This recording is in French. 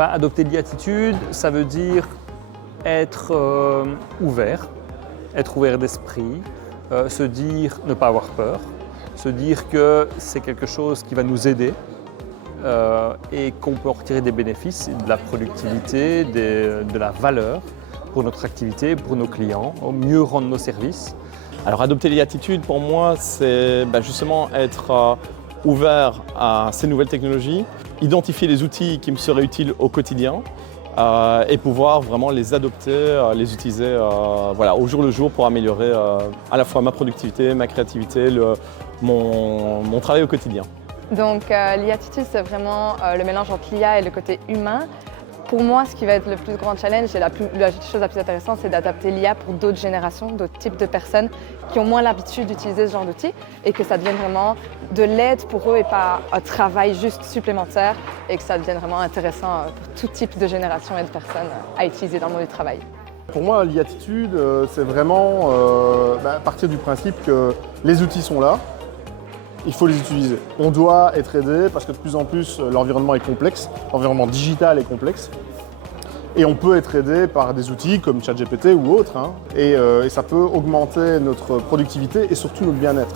Adopter l'e-attitude, ça veut dire être ouvert d'esprit, se dire ne pas avoir peur, se dire que c'est quelque chose qui va nous aider et qu'on peut en retirer des bénéfices, de la productivité, de la valeur pour notre activité, pour nos clients, au mieux rendre nos services. Alors adopter l'e-attitude pour moi c'est justement être ouvert à ces nouvelles technologies, identifier les outils qui me seraient utiles au quotidien et pouvoir vraiment les adopter, les utiliser au jour le jour pour améliorer à la fois ma productivité, ma créativité, mon travail au quotidien. Donc l'e-attitude, c'est vraiment le mélange entre l'IA et le côté humain. Pour moi, ce qui va être le plus grand challenge et la chose la plus intéressante, c'est d'adapter l'IA pour d'autres générations, d'autres types de personnes qui ont moins l'habitude d'utiliser ce genre d'outils et que ça devienne vraiment de l'aide pour eux et pas un travail juste supplémentaire et que ça devienne vraiment intéressant pour tout type de génération et de personnes à utiliser dans le monde du travail. Pour moi, l'e-attitude, c'est vraiment partir du principe que les outils sont là. Il faut les utiliser. On doit être aidé parce que de plus en plus l'environnement est complexe, l'environnement digital est complexe. Et on peut être aidé par des outils comme ChatGPT ou autres. Et ça peut augmenter notre productivité et surtout notre bien-être.